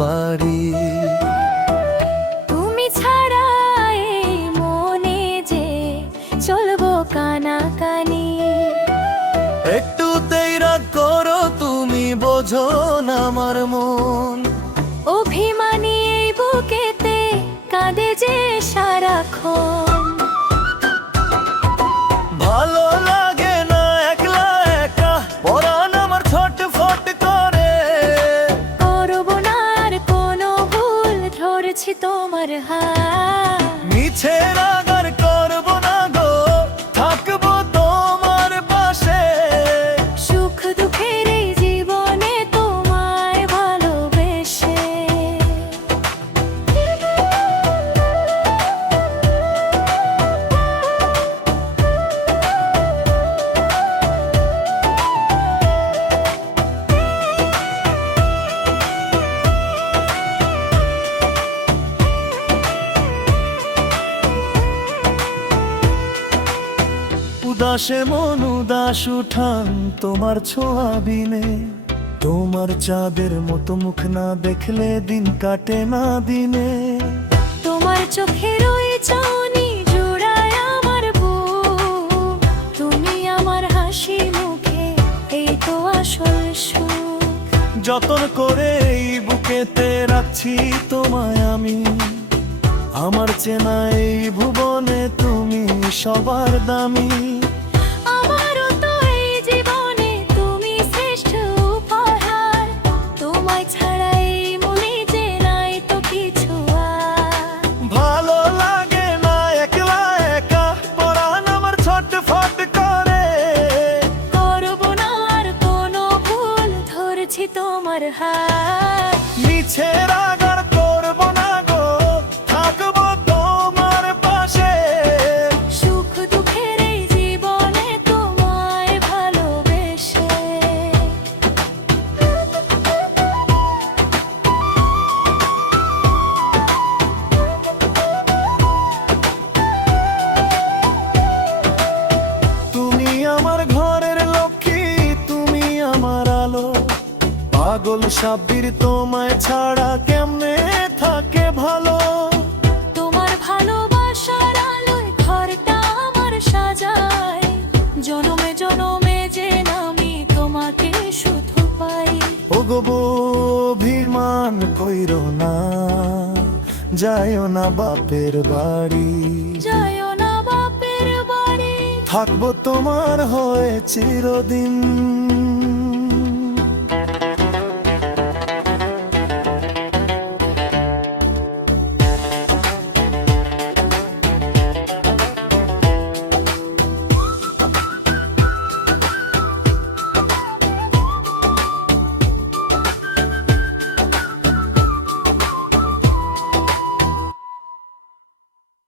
বাড়ি। তুমি ছাড়া এই মনে যে চলবো কানাকানি। একটুতেই রাগ করো তুমি, বোঝো না আমার মন। অভিমানী এই বুকেতে কাঁদে যে সারাক্ষণ। ভালো লাগে না একলা একা, পরাণ আমার ছটফট করে। করবো না আর কোনো ভুল, ধরেছি তোমার হাত। মিছে রাগ আর করবো না গো, থাকবো তোমার পাশে। সুখ দুঃখের এই জীবনে তোমায় ভালোবেসে। উদাসে মন উদাস উঠান তোমার ছোঁয়া বিনে। তোমার চাঁদের মতো মুখ না দেখলে দিন কাটে না দিনে। তোমার চোখের ওই চাউনি জোড়ায় আমার বুক। তুমি আমার হাসি মুখে, এই তো আসল সুখ। যতন করে এই বুকেতে রাখছি তোমায় আমি। আমার চেনা এই ভুবনে তুমি সবার দামি। আমারও তো এই জীবনে তুমি শ্রেষ্ঠ উপহার। তোমায় ছাড়া এই মনে যে নাই তো কিছু আর। ভালো লাগে না একলা একা, পরাণ আমার ছটফট করে। করবো না আর কোনো ভুল, ধরেছি তোমার হাত। মিছে রাগ আর করবো না গো, থাকবো তোমার পাশে। সুখ দুঃখের এই জীবনে তোমায় ভালোবেসে। তুমি আমার ঘরের লক্ষ্মী, তুমি আমার আলো। পাগল সাব্বির তোমায় ছাড়া কেমনে থাকে ভালো। তোমার ভালোবাসার আলোয় ঘরটা আমার সাজায়। জনমে জনমে যে আমি তোমাকে শুধু পাই। ওগো অভিমান কইরো না, যাইও না বাপের বাড়ি। যাইও না বাপের বাড়ি। থাকবো তোমার হয়ে চিরদিন।